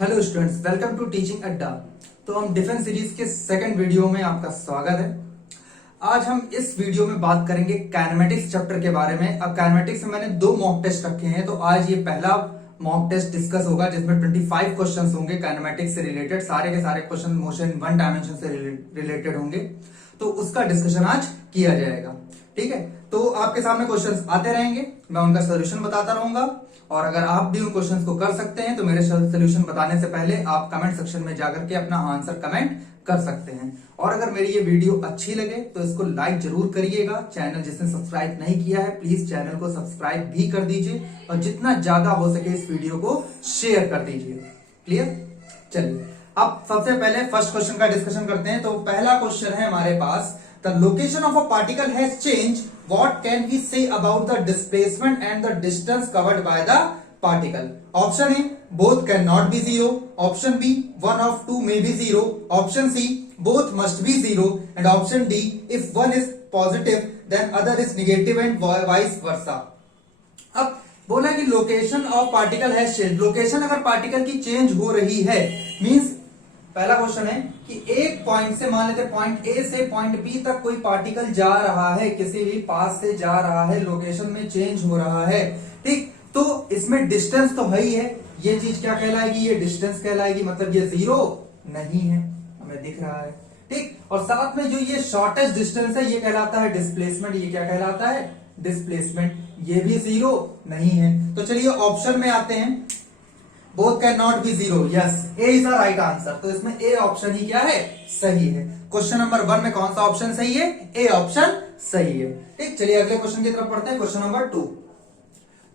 Hello students, welcome to teaching Adda. तो हम defence series के सेकंड वीडियो में आपका स्वागत है। आज हम इस वीडियो में बात करेंगे काइनेमेटिक्स चैप्टर के बारे में। अब काइनेमेटिक्स में मैंने 2 मॉक टेस्ट रखे हैं, तो आज ये पहला मॉक टेस्ट डिस्कस होगा जिसमें 25 क्वेश्चंस होंगे काइनेमेटिक्स से रिलेटेड। सारे के सारे क्वेश्चन मोशन वन डायमेंशन से रिलेटेड होंगे, तो उसका डिस्कशन आज किया जाएगा। ठीक है, तो आपके सामने क्वेश्चंस आते रहेंगे, मैं उनका सोल्यूशन बताता रहूंगा। और अगर आप भी उन क्वेश्चंस को कर सकते हैं तो मेरे सोल्यूशन बताने से पहले आप कमेंट सेक्शन में जाकर के अपना आंसर कमेंट कर सकते हैं। और अगर मेरी ये वीडियो अच्छी लगे तो इसको लाइक जरूर करिएगा। चैनल जिसने सब्सक्राइब नहीं किया है प्लीज चैनल को सब्सक्राइब भी कर दीजिए और जितना ज्यादा हो सके इस वीडियो को शेयर कर दीजिए। क्लियर? चलिए अब सबसे पहले फर्स्ट क्वेश्चन का डिस्कशन करते हैं। तो पहला क्वेश्चन है हमारे पास, the location of a particle has change, what can we say about the displacement and the distance covered by the particle? Option A, both cannot be zero. Option B, one of two may be zero. Option C, both must be zero. And option D, if one is positive then other is negative and vice versa. अब बोला कि location of particle है change. Location अगर particle की change हो रही है means पहला क्वेश्चन है कि एक पॉइंट से, मान लेते पॉइंट ए से पॉइंट बी तक कोई पार्टिकल जा रहा है, किसी भी पास से जा रहा है, लोकेशन में चेंज हो रहा है। ठीक, तो इसमें डिस्टेंस तो है ही है, ये चीज क्या कहलाएगी? ये डिस्टेंस कहलाएगी, मतलब ये जीरो नहीं है, हमें दिख रहा है। ठीक, और साथ में जो ये शॉर्टेस्ट डिस्टेंस है ये कहलाता है डिस्प्लेसमेंट। ये क्या कहलाता है? डिस्प्लेसमेंट। ये भी जीरो नहीं है। तो चलिए ऑप्शन में आते हैं। Both can not be zero, yes, A is the right answer. तो इसमें ए ऑप्शन ही क्या है? सही है। क्वेश्चन नंबर 1 में कौन सा ऑप्शन सही है? ए ऑप्शन सही है। ठीक, चलिए अगले क्वेश्चन की तरफ पढ़ते हैं। Question number 2।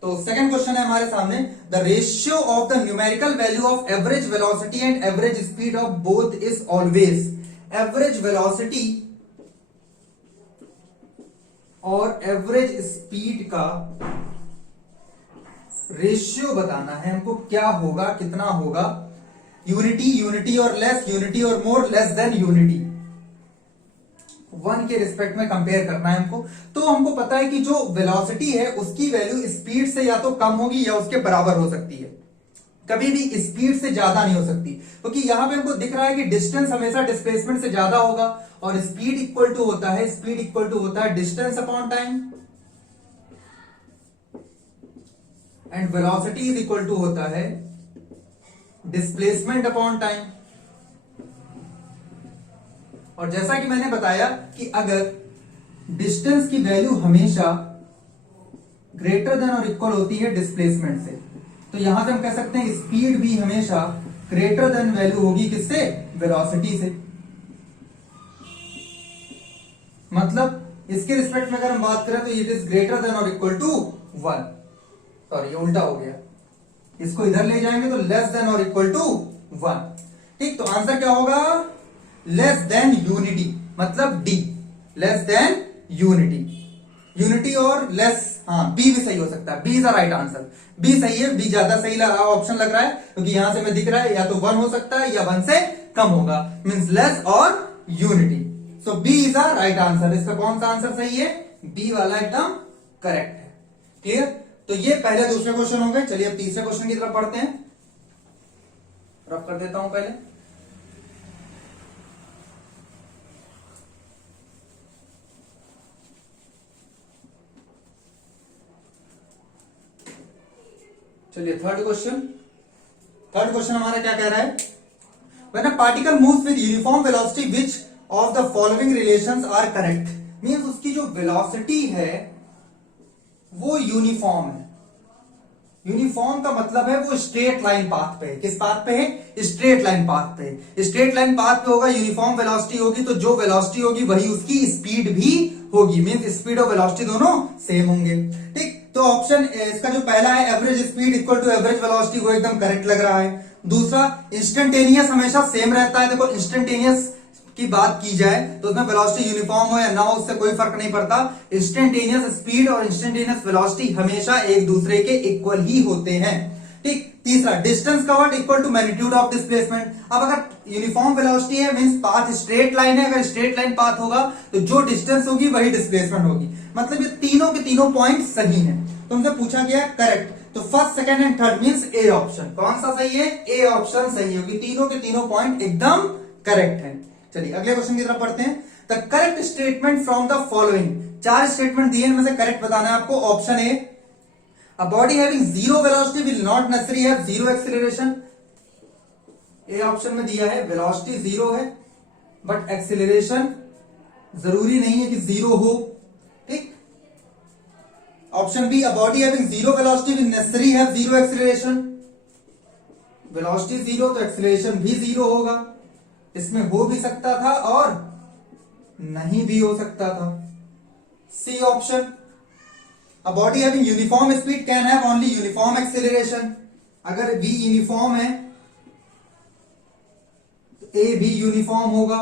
तो सेकंड क्वेश्चन है हमारे सामने, the ratio of the numerical value of average velocity and average speed of both is always. Average velocity और एवरेज स्पीड का रेशियो बताना है हमको, क्या होगा, कितना होगा। यूनिटी, यूनिटी और लेस, यूनिटी और मोर, लेस देन यूनिटी। 1 के रिस्पेक्ट में कंपेयर करना है हमको। तो हमको पता है कि जो वेलोसिटी है उसकी वैल्यू स्पीड से या तो कम होगी या उसके बराबर हो सकती है, कभी भी स्पीड से ज्यादा नहीं हो सकती, क्योंकि यहां पे हमको दिख रहा है कि डिस्टेंस हमेशा डिस्प्लेसमेंट से ज्यादा होगा और स्पीड इक्वल टू होता है, स्पीड इक्वल टू होता है distance upon time and velocity is equal to होता है डिस्प्लेसमेंट अपॉन टाइम। और जैसा कि मैंने बताया कि अगर डिस्टेंस की वैल्यू हमेशा ग्रेटर देन और इक्वल होती है डिस्प्लेसमेंट से, तो यहां से हम कह सकते हैं स्पीड भी हमेशा ग्रेटर देन वैल्यू होगी किससे? वेलोसिटी से। मतलब इसके रिस्पेक्ट में अगर हम बात करें तो इट इज ग्रेटर देन और इक्वल टू 1। सॉरी, ये उल्टा हो गया, इसको इधर ले जाएंगे तो लेस देन और इक्वल टू 1। ठीक, तो आंसर क्या होगा? लेस देन यूनिटी, मतलब D, less than unity. Unity और लेस, हाँ, बी भी सही हो सकता है, B is the right answer. B सही है, बी ज्यादा सही ऑप्शन लग रहा है, क्योंकि यहां से मैं दिख रहा है या तो 1 हो सकता है या 1 से कम होगा, मींस लेस और unity. So B is the right answer. इसका कौन सा आंसर सही है? बी वाला एकदम करेक्ट है। क्लियर? तो ये पहले दूसरे क्वेश्चन हो गए। चलिए अब तीसरे क्वेश्चन की तरफ पढ़ते हैं। रफ कर देता हूं पहले। चलिए थर्ड क्वेश्चन हमारा क्या कह रहा है? When a particle moves with uniform velocity, which of the following relations are correct? Means उसकी जो वेलोसिटी है वो यूनिफॉर्म है। यूनिफॉर्म का मतलब है वो स्ट्रेट लाइन पाथ पे है। किस पाथ पे है? स्ट्रेट लाइन पाथ पे है। स्ट्रेट लाइन पाथ पे होगा, यूनिफॉर्म वेलोसिटी होगी, तो जो वेलोसिटी होगी वही उसकी स्पीड भी होगी, मींस स्पीड और वेलोसिटी दोनों सेम होंगे। ठीक, तो ऑप्शन इसका जो पहला है average speed equal to average velocity, वो एकदम करेक्ट लग रहा है। दूसरा इंस्टेंटेनियस हमेशा सेम रहता है। देखो इंस्टेंटेनियस की बात की जाए तो उसमें वेलोसिटी यूनिफॉर्म हो या ना हो उससे कोई फर्क नहीं पड़ता। इंस्टेंटेनियस स्पीड और इंस्टेंटेनियस वेलोसिटी हमेशा एक दूसरे के इक्वल ही होते हैं। ठीक, तीसरा distance covered equal to magnitude of displacement. अब अगर यूनिफॉर्म वेलोसिटी है मींस पाथ स्ट्रेट लाइन है, अगर स्ट्रेट लाइन पाथ होगा तो जो डिस्टेंस होगी वही डिस्प्लेसमेंट होगी। मतलब ये तीनों के तीनों पॉइंट सही हैं। तुमसे पूछा गया करेक्ट, तो first, second and third means A option. कौन सा सही है? ए ऑप्शन सही होगी। तीनों के तीनों पॉइंट एकदम करेक्ट हैं। चलिए अगले क्वेश्चन की तरफ पढ़ते हैं। The correct statement from the following, 4 statement दिए इनमें से करेक्ट बताना है आपको। Option A, a body having zero velocity will not necessary have zero acceleration. A option में दिया है वेलोसिटी जीरो है बट एक्सीलरेशन जरूरी नहीं है कि जीरो हो। ठीक। Option B, a body having zero velocity will necessary have zero acceleration. Velocity zero तो एक्सीलरेशन भी जीरो होगा। इसमें हो भी सकता था और नहीं भी हो सकता था। C option, a body having uniform speed can have only uniform acceleration. अगर बी यूनिफॉर्म है तो ए भी यूनिफॉर्म होगा।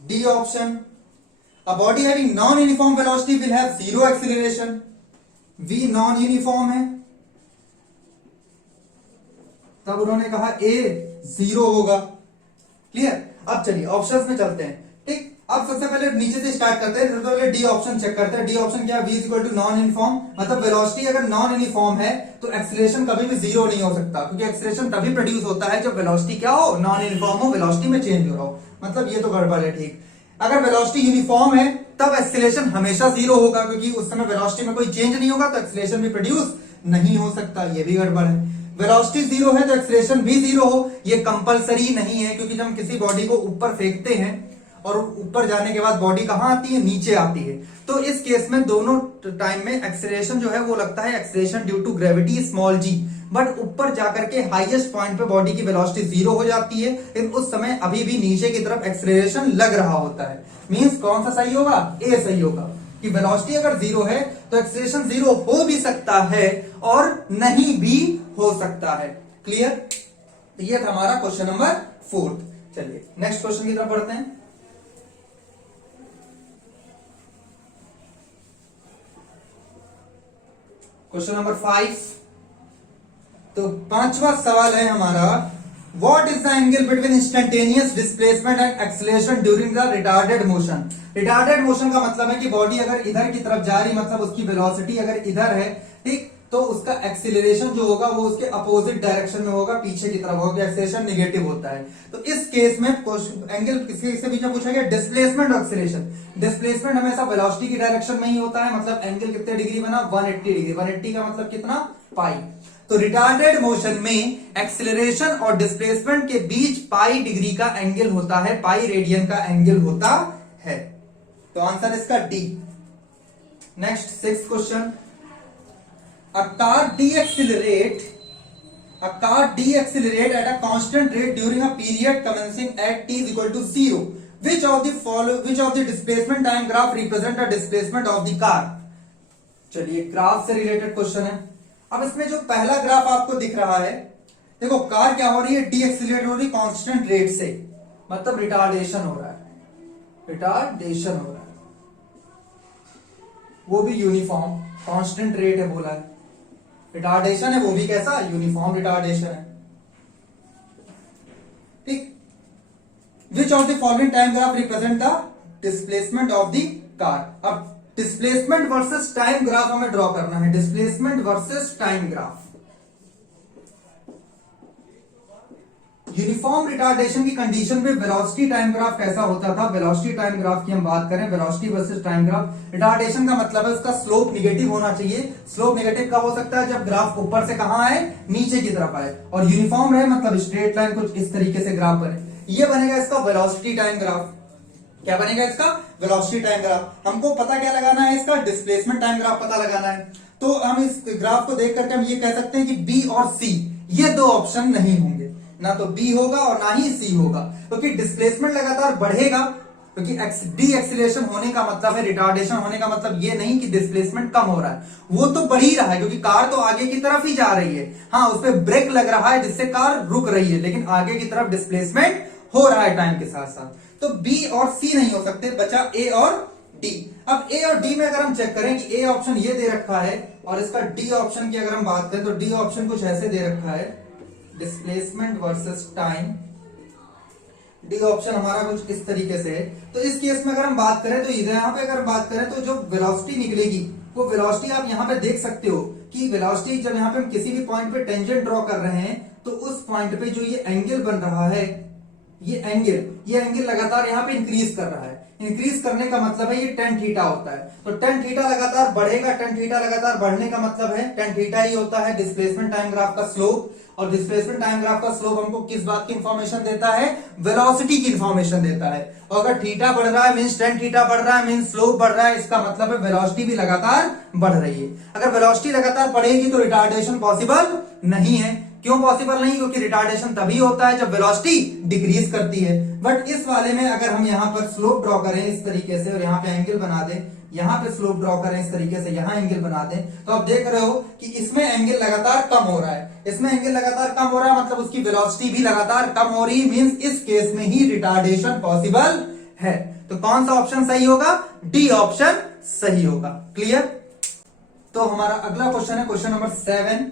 D option, a body having non uniform velocity will have zero acceleration। v non uniform है तब उन्होंने कहा a zero होगा। क्लियर। अब चलिए ऑप्शंस में चलते हैं। ठीक। अब सबसे पहले नीचे से स्टार्ट करते हैं। सबसे पहले डी ऑप्शन चेक करते हैं। डी ऑप्शन क्या है? v equal to non uniform, मतलब वेलोसिटी अगर नॉन यूनिफॉर्म है तो एक्सीलरेशन कभी भी जीरो नहीं हो सकता, क्योंकि एक्सीलरेशन तभी प्रोड्यूस होता है जब वेलोसिटी क्या हो? नॉन यूनिफॉर्म हो, वेलोसिटी में चेंज हो रहा हो। मतलब ये तो गड़बड़ है। ठीक। अगर वेलोसिटी यूनिफॉर्म है तब एक्सीलरेशन हमेशा जीरो होगा, क्योंकि उस समय वेलोसिटी में कोई चेंज नहीं होगा तो एक्सीलरेशन भी प्रोड्यूस नहीं हो सकता। ये भी गड़बड़ है। वेलोसिटी जीरो है तो एक्सीलरेशन भी जीरो हो, ये कंपलसरी नहीं है, क्योंकि जब हम किसी बॉडी को ऊपर फेंकते हैं और ऊपर जाने के बाद बॉडी कहां आती है? नीचे आती है। तो इस केस में दोनों टाइम में एक्सीलरेशन जो है वो लगता है acceleration due to gravity small g, but ऊपर जाकर के हाईएस्ट पॉइंट पे बॉडी की वेलोसिटी जीरो हो जाती है, लेकिन उस समय अभी भी नीचे की तरफ एक्सीलरेशन लग रहा होता है। मींस कौन सा सही होगा? ए सही होगा, कि वेलोसिटी अगर जीरो है तो एक्सीलरेशन जीरो हो भी सकता है और नहीं भी हो सकता है। क्लियर। तो ये था हमारा क्वेश्चन नंबर 4। चलिए नेक्स्ट क्वेश्चन की तरफ बढ़ते हैं। Question number 5। तो 5वां सवाल है हमारा, what is the angle between instantaneous displacement and acceleration during the retarded motion. Retarded motion का मतलब है कि बॉडी अगर इधर की तरफ जा रही, मतलब उसकी वेलोसिटी अगर इधर है, ठीक, तो उसका एक्सीलरेशन जो होगा वो उसके अपोजिट डायरेक्शन में होगा, पीछे की तरफ होगा। एक्सीलरेशन नेगेटिव होता है। तो इस केस में एंगल किसके बीच में पूछा गया? डिस्प्लेसमेंट और एक्सीलरेशन। डिस्प्लेसमेंट हमेशा वेलोसिटी की डायरेक्शन में ही होता है, मतलब एंगल कितने डिग्री बना? 180 डिग्री। 180 का मतलब कितना? पाई। तो रिटार्डेड मोशन में एक्सीलरेशन और डिस्प्लेसमेंट के बीच पाई डिग्री का एंगल होता है, पाई रेडियन का एंगल होता है। तो आंसर इसका D. Next 6th question, a car deaccelerate at a constant rate during a period commencing at t is equal to 0. Which of the displacement time graph represent the displacement of the car? चलिए graph से related question है। अब इसमें जो पहला graph आपको दिख रहा है, देखो कार क्या हो रही है? डी एक्सीलरेट हो रही है कांस्टेंट रेट से, मतलब रिटार्डेशन हो रहा है। रिटार्डेशन हो रहा है, वो भी यूनिफॉर्म कांस्टेंट रेट है बोला है। रिटार्डेशन है वो भी कैसा? यूनिफॉर्म रिटार्डेशन है। ठीक। विच of the following time graph represent the displacement of the car. अब डिस्प्लेसमेंट वर्सेस टाइम ग्राफ हमें ड्रॉ करना है। Displacement versus time graph. Uniform retardation की कंडीशन में वेलोसिटी टाइम ग्राफ कैसा होता था? वेलोसिटी टाइम ग्राफ की हम बात करें, velocity versus time graph. Retardation का मतलब है उसका स्लोप निगेटिव होना चाहिए। स्लोप निगेटिव कब हो सकता है? जब ग्राफ ऊपर से कहां आए? नीचे की तरफ आए। और यूनिफॉर्म रहे, मतलब स्ट्रेट लाइन कुछ इस तरीके से ग्राफ बने। ये बनेगा इसका वेलोसिटी टाइम ग्राफ। क्या बनेगा इसका? Velocity time graph. हमको पता क्या लगाना है? इसका डिस्प्लेसमेंट टाइम ग्राफ पता लगाना है। तो हम इस ग्राफ को देख करके हम ये कह सकते हैं कि बी और सी ये दो ऑप्शन नहीं होंगे, ना तो बी होगा और ना ही सी होगा, क्योंकि डिस्प्लेसमेंट लगातार बढ़ेगा, क्योंकि डी एक्सीलरेशन होने का मतलब है, रिटार्डेशन होने का मतलब ये नहीं कि डिस्प्लेसमेंट कम हो रहा है, वो तो बढ़ ही रहा है, क्योंकि कार तो आगे की तरफ ही जा रही है। हाँ, उस पर ब्रेक लग रहा है जिससे कार रुक रही है, लेकिन आगे की तरफ डिस्प्लेसमेंट हो रहा है टाइम के साथ साथ। तो बी और सी नहीं हो सकते, बचा ए और डी। अब ए और डी में अगर हम चेक करें कि ए ऑप्शन ये दे रखा है और इसका डी ऑप्शन की अगर हम बात करें तो डी ऑप्शन कुछ ऐसे दे रखा है, displacement versus time. D option हमारा कुछ इस तरीके से है। तो इस केस में अगर हम बात करें तो इधर यहां पे अगर बात करें तो जो वेलोसिटी निकलेगी वो वेलोसिटी आप यहाँ पे देख सकते हो कि वेलोसिटी जब यहाँ पे हम किसी भी पॉइंट पे टेंजेंट ड्रॉ कर रहे हैं तो उस पॉइंट पे जो ये एंगल बन रहा है, ये एंगल लगातार यहाँ पे इंक्रीज कर रहा है। इंक्रीज करने का मतलब है ये टेन थीटा होता है। तो टेन थीटा लगातार बढ़ेगा, टेन थीटा लगातार बढ़ने का मतलब है टेन थीटा ही होता है डिस्प्लेसमेंट टाइम ग्राफ का स्लोप। और डिस्प्लेसमेंट टाइम ग्राफ का स्लोप हमको किस बात की इंफॉर्मेशन देता है? वेलोसिटी की इंफॉर्मेशन देता है। और अगर थीटा बढ़ रहा है मींस टेन थीटा बढ़ रहा है मींस स्लोप बढ़ रहा है, इसका मतलब है वेलोसिटी भी लगातार बढ़ रही है। अगर वेलोसिटी लगातार बढ़ेगी तो रिटार्डेशन पॉसिबल नहीं है। क्यों पॉसिबल नहीं? क्योंकि रिटार्डेशन तभी होता है जब वेलोसिटी डिक्रीज करती है। बट इस वाले में अगर हम यहाँ पर स्लोप ड्रॉ करें इस तरीके से और यहाँ पे एंगल बना दें, यहाँ पे स्लोप ड्रॉ करें इस तरीके से, यहाँ एंगल बना दें, तो आप देख रहे हो कि इसमें एंगल लगातार कम हो रहा है। इसमें एंगल लगातार कम हो रहा है मतलब उसकी वेलोसिटी भी लगातार कम हो रही है, मींस इस केस में ही रिटार्डेशन पॉसिबल है। तो कौन सा ऑप्शन सही होगा? डी ऑप्शन सही होगा। क्लियर? तो हमारा अगला क्वेश्चन है क्वेश्चन नंबर 7,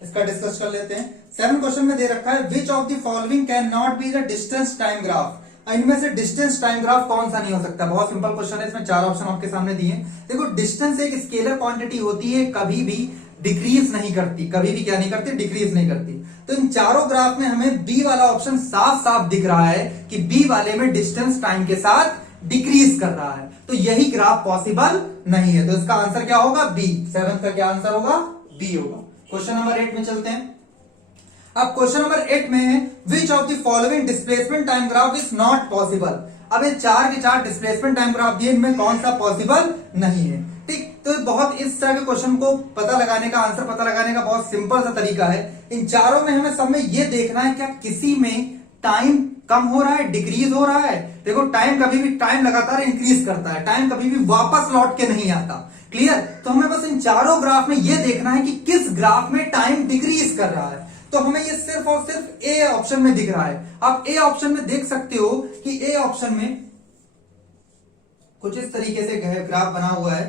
इसका डिस्कस कर लेते हैं। 7 क्वेश्चन में दे रखा है विच of the following can not be the distance time graph. इनमें से डिस्टेंस टाइम ग्राफ कौन सा नहीं हो सकता? बहुत सिंपल क्वेश्चन है, इसमें 4 ऑप्शन आपके सामने दिए। देखो डिस्टेंस एक स्केलर क्वांटिटी होती है, कभी भी डिक्रीज नहीं करती, कभी भी क्या नहीं करती? डिक्रीज नहीं करती। तो इन चारों ग्राफ में हमें बी वाला ऑप्शन साफ साफ दिख रहा है कि बी वाले में डिस्टेंस टाइम के साथ डिक्रीज कर रहा है, तो यही ग्राफ पॉसिबल नहीं है। तो इसका आंसर क्या होगा? बी। 7 का क्या आंसर होगा? बी होगा। क्वेश्चन नंबर 8 में चलते हैं। अब क्वेश्चन नंबर 8 में है विच of the following displacement time graph is not possible. अब ये 4 के 4 डिस्प्लेसमेंट टाइम ग्राफ दिए, इनमें कौन सा पॉसिबल नहीं है? ठीक, तो बहुत इस तरह के क्वेश्चन को पता लगाने का, आंसर पता लगाने का बहुत सिंपल सा तरीका है। इन चारों में हमें सब में ये देखना है क्या किसी में टाइम कम हो रहा है, डिक्रीज हो रहा है। देखो टाइम कभी भी, टाइम लगातार इंक्रीज करता है, टाइम कभी भी वापस लौट के नहीं आता। क्लियर? तो हमें बस इन चारों ग्राफ में यह देखना है कि किस ग्राफ में टाइम डिक्रीज कर रहा है। तो हमें ये सिर्फ और सिर्फ ए ऑप्शन में दिख रहा है। आप ए ऑप्शन में देख सकते हो कि ए ऑप्शन में कुछ इस तरीके से ग्राफ बना हुआ है।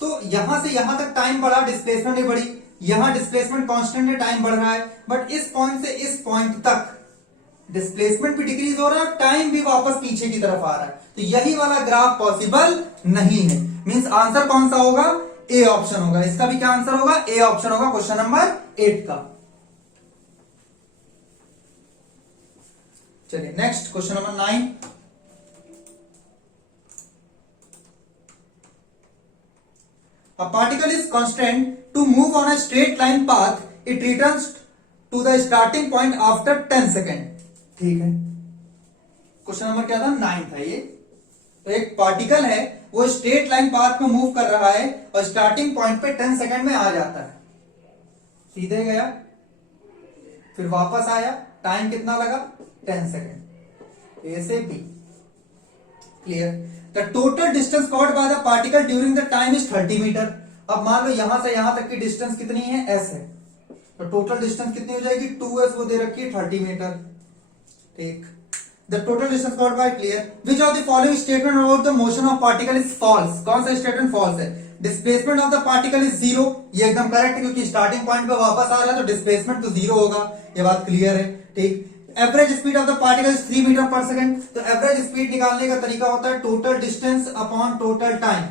तो यहां से यहां तक टाइम बढ़ा, डिस्प्लेसमेंट नहीं बढ़ी। यहां डिस्प्लेसमेंट कांस्टेंट है, टाइम बढ़ रहा है। बट इस पॉइंट से इस पॉइंट तक डिस्प्लेसमेंट भी डिक्रीज हो रहा है, टाइम भी वापस पीछे की तरफ आ रहा है। तो यही वाला ग्राफ पॉसिबल नहीं है। मींस आंसर कौन सा होगा? ए ऑप्शन होगा। इसका भी क्या आंसर होगा? ए ऑप्शन होगा क्वेश्चन नंबर 8 का। चलिए next question number 9। A particle is constant to move on a straight line path. It returns to the starting point after 10 second. ठीक है, क्वेश्चन नंबर क्या था? 9 था ये। तो एक पार्टिकल है वो स्ट्रेट लाइन पाथ में मूव कर रहा है और स्टार्टिंग पॉइंट पे 10 सेकेंड में आ जाता है। सीधे गया, फिर वापस आया, टाइम कितना लगा? 10 सेकेंड। ए से B. Clear? The total distance covered by the particle during the time is 30 metre. अब मान लो यहां से यहां तक की डिस्टेंस कितनी है? एस है। तो टोटल डिस्टेंस कितनी हो जाएगी? 2s वो दे रखी है 30 मीटर। ठीक, the total distance covered by, clear. Which of the following statement about the motion of particle is false. कौन सा स्टेटमेंट फॉल्स है? Displacement of the particle is 0। ये एकदम करेक्ट है क्योंकि स्टार्टिंग पॉइंट पे वापस आ रहा है तो डिस्प्लेसमेंट तो 0 होगा, ये बात क्लियर है। ठीक, average speed of the particle is 3 metre per second. तो एवरेज स्पीड निकालने का तरीका होता है total distance upon total time,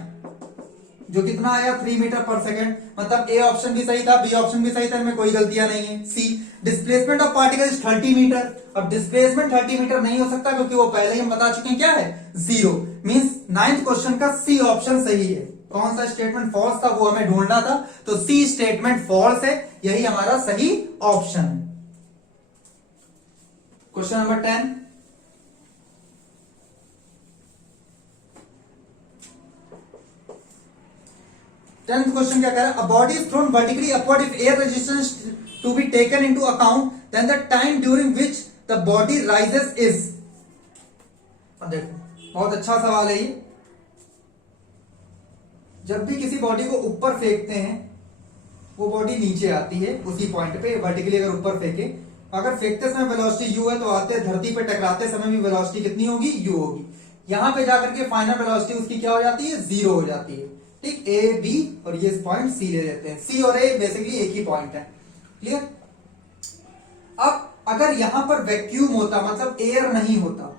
जो कितना आया? 3 मीटर पर सेकेंड। मतलब ए ऑप्शन भी सही था, बी ऑप्शन भी सही था, इनमें कोई गलतियां नहीं है। C, displacement of particle is 30 metre. अब डिस्प्लेसमेंट 30 मीटर नहीं हो सकता क्योंकि वो पहले ही हम बता चुके हैं क्या है? 0। मींस 9th क्वेश्चन का सी ऑप्शन सही है। कौन सा स्टेटमेंट फॉल्स था वो हमें ढूंढना था, तो सी स्टेटमेंट फॉल्स है, यही हमारा सही ऑप्शन है। Question number 10। टेंथ क्वेश्चन क्या कह रहा है? A body is thrown vertically upward if air resistance to be taken into account then the time during which the body rises is. देखो बहुत अच्छा सवाल है ये। जब भी किसी बॉडी को ऊपर फेंकते हैं वो बॉडी नीचे आती है उसी पॉइंट पे। वर्टिकली अगर ऊपर फेंके, अगर फेंकते समय वेलोसिटी u है तो आते धरती पे टकराते समय भी वेलोसिटी कितनी होगी? u होगी। यहां पे जाकर के फाइनल वेलोसिटी उसकी क्या हो जाती है? 0 हो जाती है। ठीक, ए बी और ये पॉइंट सी ले लेते हैं। सी और ए बेसिकली एक ही पॉइंट है। क्लियर? अब अगर यहां पर वैक्यूम होता, मतलब एयर नहीं होता,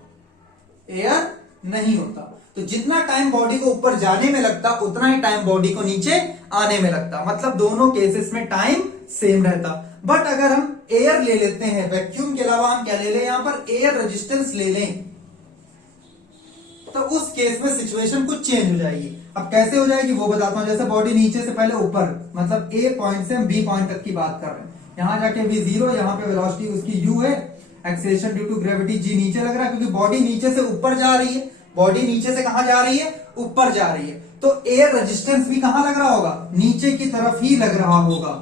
एयर नहीं होता। तो जितना टाइम बॉडी को ऊपर जाने में लगता उतना ही टाइम बॉडी को नीचे आने में लगता, मतलब दोनों केसेस में टाइम सेम रहता। बट अगर हम एयर ले लेते हैं, वैक्यूम के अलावा हम क्या ले लें, यहां पर एयर रेजिस्टेंस ले लें, तो उस केस में सिचुएशन कुछ चेंज हो जाएगी। अब कैसे हो जाएगी वो बताता हूं। जैसे बॉडी नीचे से पहले ऊपर, मतलब ए पॉइंट से हम बी पॉइंट तक की बात कर रहे हैं, यहां जाके v0, यहां पे वेलोसिटी उसकी u है, acceleration due to gravity g नीचे लग रहा है क्योंकि बॉडी नीचे से ऊपर जा रही है। बॉडी नीचे से कहां जा रही है, ऊपर जा रही है, तो एयर रेजिस्टेंस भी कहां लग रहा होगा, नीचे की तरफ ही लग रहा होगा।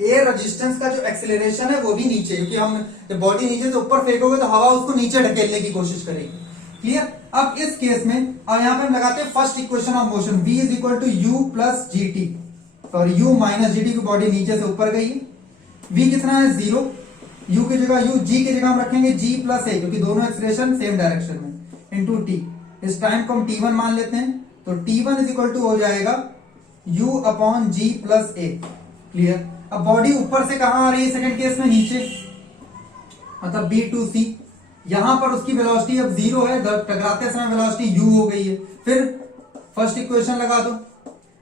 एयर रेजिस्टेंस का जो एक्सेलरेशन है वो भी नीचे, क्योंकि हम जब बॉडी नीचे से ऊपर फेंकोगे तो हवा उसको नीचे ढकेलने की कोशिश करेगी। क्लियर। अब इस केस में अब यहां पे हम लगाते हैं first equation of motion, v is equal to u plus g t, sorry u minus g t, की बॉडी नीचे से ऊपर गई है। v कितना है 0, u की जगह u, g की जगह हम रखेंगे g प्लस a, क्योंकि दोनों एक्सलेशन सेम डायरेक्शन में, इंटू टी। इस टाइम को हम t1 मान लेते हैं, तो t1 इज इक्वल टू हो जाएगा u upon g plus a। Clear. अब बॉडी ऊपर से कहां आ रही है सेकंड केस में, नीचे, मतलब b टू c। यहां पर उसकी वेलोसिटी अब 0 है, टकराते समय वेलोसिटी u हो गई है। फिर फर्स्ट इक्वेशन लगा दो।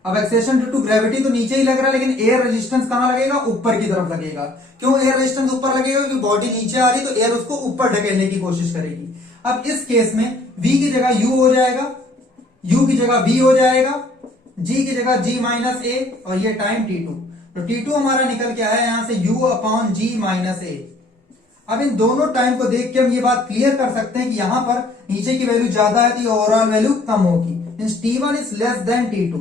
अब एक्सेलरेशन ड्यू टू ग्रेविटी तो नीचे ही लग रहा है, लेकिन एयर रेजिस्टेंस कहां लगेगा, ऊपर की तरफ लगेगा। क्यों एयर रेजिस्टेंस ऊपर लगेगा, क्योंकि बॉडी नीचे आ रही तो एयर उसको ऊपर ढकेलने की कोशिश करेगी। अब इस केस में v की जगह u हो जाएगा, u की जगह v हो जाएगा, g की जगह g माइनस a, और ये टाइम t2। तो t2 हमारा निकल के आया यहां से u upon g minus a। अब इन दोनों टाइम को देख के हम ये बात क्लियर कर सकते हैं कि यहां पर नीचे की वैल्यू ज्यादा है तो ओवरऑल वैल्यू कम होगी। t1 is less than t2।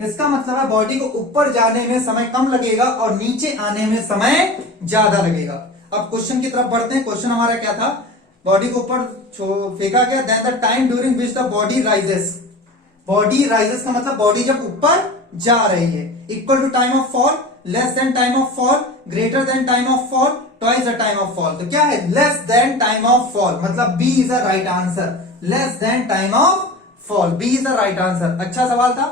इसका मतलब है बॉडी को ऊपर जाने में समय कम लगेगा और नीचे आने में समय ज्यादा लगेगा। अब क्वेश्चन की तरफ बढ़ते हैं। क्वेश्चन हमारा क्या था, बॉडी को ऊपर फेंका गया, then the time during which the body rises. Body rises का मतलब बॉडी जब ऊपर जा रही है, equal to time of fall, less than time of fall, greater than time of fall, twice the time of fall. तो क्या है, less than time of fall, मतलब B is the right answer. Less than time of fall, B is the right answer. अच्छा सवाल था।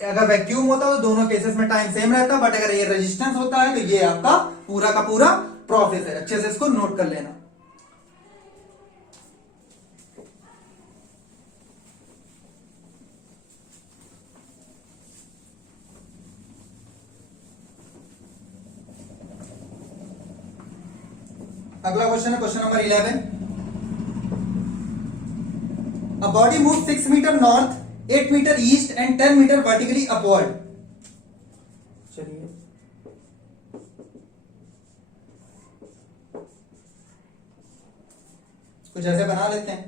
अगर vacuum होता तो दोनों केसेस में टाइम सेम रहता, बट अगर ये रेजिस्टेंस होता है तो ये आपका पूरा का पूरा प्रोसेस है। अच्छे से इसको नोट कर लेना। अगला क्वेश्चन है question number 11। A body moves 6 meter north, 8 meter east and 10 meter vertically upward. चलिए कुछ ऐसे बना लेते हैं।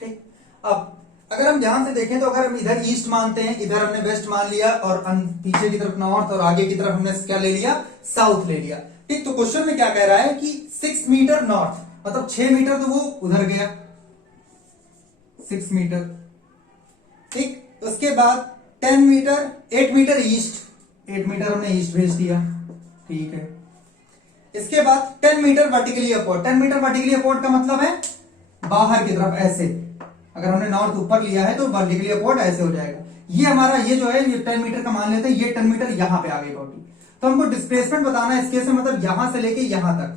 ठीक। अब अगर हम ध्यान से देखें तो अगर हम इधर ईस्ट मानते हैं, इधर हमने वेस्ट मान लिया, और पीछे की तरफ नॉर्थ और आगे की तरफ हमने क्या ले लिया, साउथ ले लिया। ठीक। तो क्वेश्चन में क्या कह रहा है कि 6 मीटर नॉर्थ, मतलब 6 मीटर तो वो उधर गया, 6 मीटर। ठीक। उसके बाद 10 मीटर, 8 मीटर ईस्ट, 8 मीटर हमने ईस्ट भेज दिया। ठीक है। इसके बाद 10 metre vertically upward. 10 metre vertically upward का मतलब है बाहर की तरफ, ऐसे। अगर हमने नॉर्थ ऊपर लिया है तो वर्टिकली अपवर्ड ऐसे हो जाएगा। ये हमारा ये जो है ये 10 मीटर का मान लेते हैं, ये 10 मीटर यहां पे आ गई बॉडी। तो हमको डिस्प्लेसमेंट बताना है इस केस में, मतलब यहां से लेके यहां तक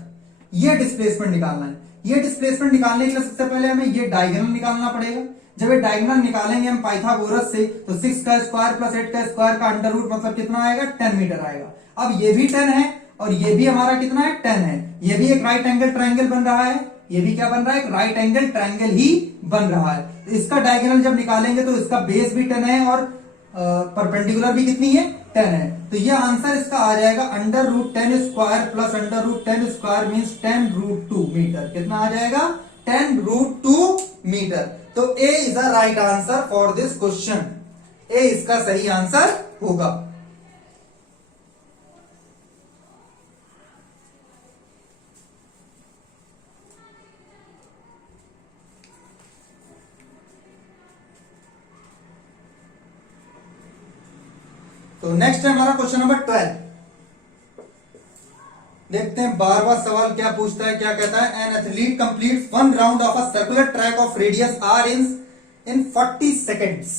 ये डिस्प्लेसमेंट निकालना है। ये डिस्प्लेसमेंट निकालने के लिए सबसे पहले हमें ये डायगोनल निकालना पड़ेगा। जब ये डायगोनल निकालेंगे हम पाइथागोरस से, तो 6 का स्क्वायर प्लस 8 का स्क्वायर का अंडर रूट, मतलब कितना आएगा, 10 मीटर आएगा। अब ये भी 10 है और ये भी हमारा कितना है, 10 है। ये भी एक राइट एंगल ट्रायंगल बन रहा है, ये भी क्या बन रहा है, एक राइट एंगल ट्रायंगल ही बन रहा है। तो इसका डायगोनल जब निकालेंगे तो इसका बेस भी 10 है और परपेंडिकुलर भी कितनी है, 10 है। तो ये आंसर इसका आ जाएगा under root 10 square plus under root 10 square means 10 root 2 metre. कितना आ जाएगा, 10 रूट 2 मीटर। तो A is the right answer for this question. A इसका सही आंसर होगा। तो नेक्स्ट है हमारा क्वेश्चन नंबर 12। देखते हैं 12वां सवाल क्या पूछता है, क्या कहता है। An athlete completes 1 round of a circular track of radius r in 40 seconds.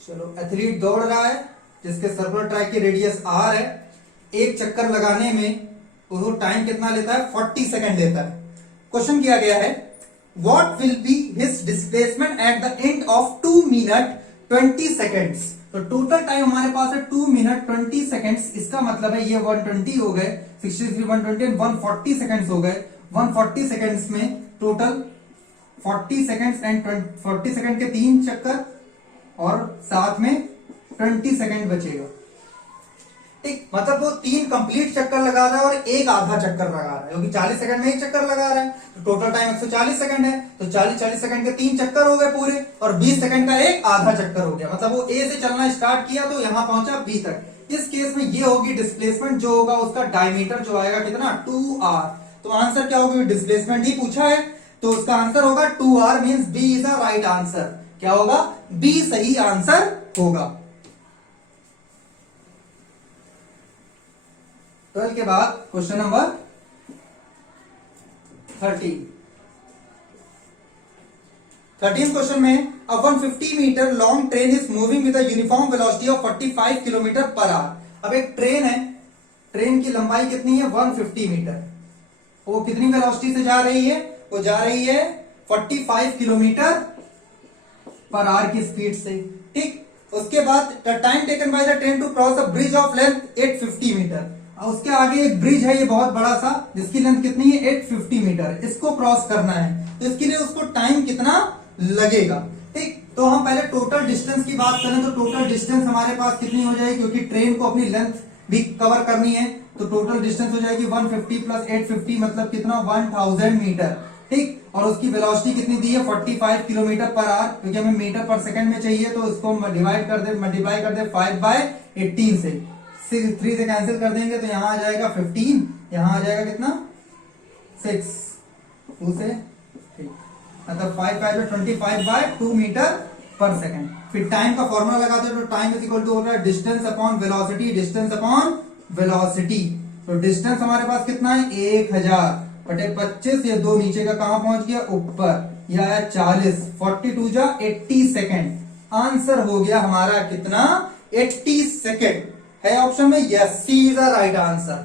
चलो, एथलीट दौड़ रहा है जिसके सर्कुलर ट्रैक की रेडियस r है। एक चक्कर लगाने में वो टाइम कितना लेता है, 40 सेकेंड लेता है। क्वेश्चन किया गया है what will be his displacement at the end of 2 minute 20 seconds. तो टोटल टाइम हमारे पास है 2 मिनट 20 सेकेंड्स। इसका मतलब है ये 120 हो गए, 63 120 एंड 140 सेकेंड्स हो गए। 140 सेकेंड्स में टोटल 40 सेकेंड्स एंड 40 सेकेंड के 3 चक्कर और साथ में 20 सेकेंड बचेगा। ठीक, मतलब वो 3 कंप्लीट चक्कर लगा रहा है और एक आधा चक्कर लगा रहा है, क्योंकि 40 सेकंड में एक चक्कर लगा रहा है। तो टोटल टाइम 140 सेकंड है, तो 40 सेकंड के 3 चक्कर हो गए पूरे और 20 सेकंड का एक आधा चक्कर हो गया। मतलब वो ए से चलना स्टार्ट किया तो यहां पहुंचा बी तक। इस केस में ये होगी डिस्प्लेसमेंट जो होगा उसका डायमीटर जो आएगा कितना 2r। तो आंसर क्या होगी, डिस्प्लेसमेंट ही पूछा है तो उसका आंसर होगा 2r, means B is the right answer. क्या होगा, बी सही आंसर होगा। 12 के बाद क्वेश्चन नंबर 13 क्वेश्चन में a 150 metre long train is moving with a uniform velocity of 45 kilometre per hour. अब एक ट्रेन है, ट्रेन की लंबाई कितनी है 150 मीटर। वो कितनी वेलोसिटी से जा रही है, वो जा रही है 45 किलोमीटर पर आवर की स्पीड से। ठीक, उसके बाद the time taken by the train to cross a bridge of length 850 metre. उसके आगे एक ब्रिज है ये बहुत बड़ा सा, जिसकी लेंथ कितनी है 850 मीटर। इसको क्रॉस करना है तो इसके लिए उसको टाइम कितना लगेगा। ठीक, तो हम पहले टोटल डिस्टेंस की बात करें तो टोटल डिस्टेंस हमारे पास कितनी हो जाएगी, क्योंकि ट्रेन को अपनी लेंथ भी कवर करनी है। तो टोटल डिस्टेंस हो जाएगी 150 प्लस 850 मतलब कितना 1000 मीटर। ठीक, और उसकी वेलोसिटी कितनी दी है 45 किलोमीटर पर आवर, क्योंकि हमें मीटर पर सेकंड में चाहिए तो इसको मल्टीप्लाई कर दे 5/18 से। 3 से कैंसिल कर देंगे तो यहां आ जाएगा 15, यहां आ जाएगा कितना 6, 2 से ठीक, मतलब 5/25/2 मीटर पर सेकंड। फिर टाइम का फॉर्मूला लगाते हैं तो टाइम इज इक्वल टू हो रहा है distance upon velocity, distance upon velocity. तो डिस्टेंस हमारे पास कितना है 1000/25, ये 2 नीचे का कहां पहुंच गया ऊपर, यह आया 40, 42 जा 80 सेकेंड। आंसर हो गया हमारा कितना 80 सेकेंड है ऑप्शन में। Yes, C is the right answer,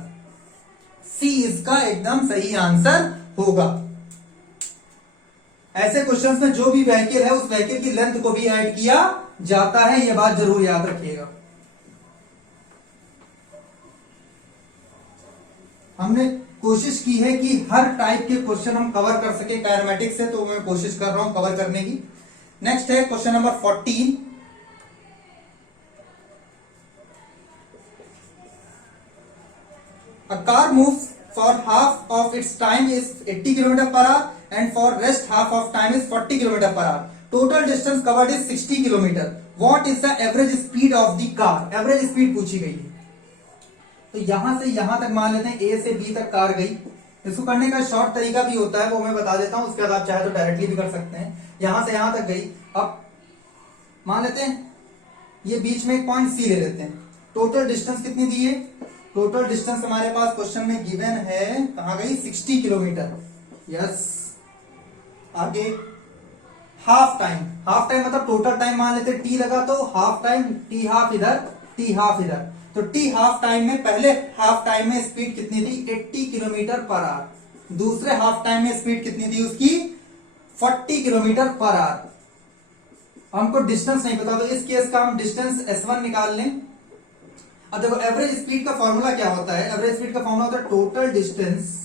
C इसका एकदम सही आंसर होगा। ऐसे क्वेश्चंस में जो भी व्हीकल है उस व्हीकल की लेंथ को भी ऐड किया जाता है, यह बात जरूर याद रखिएगा। हमने कोशिश की है कि हर टाइप के क्वेश्चन हम कवर कर सके काइनेमेटिक्स से, तो मैं कोशिश कर रहा हूं कवर करने की। नेक्स्ट है question number 14। A car moves for half of its time is 80 km per hour and for rest half of time is 40 km per hour. Total distance covered is 60 km. What is the average speed of the car? Average speed पूछी गई है। तो यहां से यहां तक मान लेते हैं ए से बी तक कार गई। इसको करने का शॉर्ट तरीका भी होता है, वो मैं बता देता हूं, उसके बाद आप चाहे तो डायरेक्टली भी कर सकते हैं। यहां से यहां तक गई, अब मान लेते हैं ये बीच में एक पॉइंट सी ले लेते हैं। टोटल डिस्टेंस कितनी दी है, टोटल डिस्टेंस हमारे पास क्वेश्चन में गिवन है, कहां गई 60 किलोमीटर। यस, आगे हाफ टाइम, हाफ टाइम मतलब टोटल टाइम मान लेते टी लगा तो हाफ टाइम, टी हाफ इधर, टी हाफ इधर। तो टी हाफ टाइम में पहले हाफ टाइम में स्पीड कितनी थी 80 किलोमीटर पर आवर, दूसरे हाफ टाइम में स्पीड कितनी थी उसकी 40 किलोमीटर पर आवर। हमको डिस्टेंस नहीं पता तो इस केस का हम डिस्टेंस S1 निकाल लें। अब देखो एवरेज स्पीड का फॉर्मूला क्या होता है, एवरेज स्पीड का फॉर्मूला होता है total distance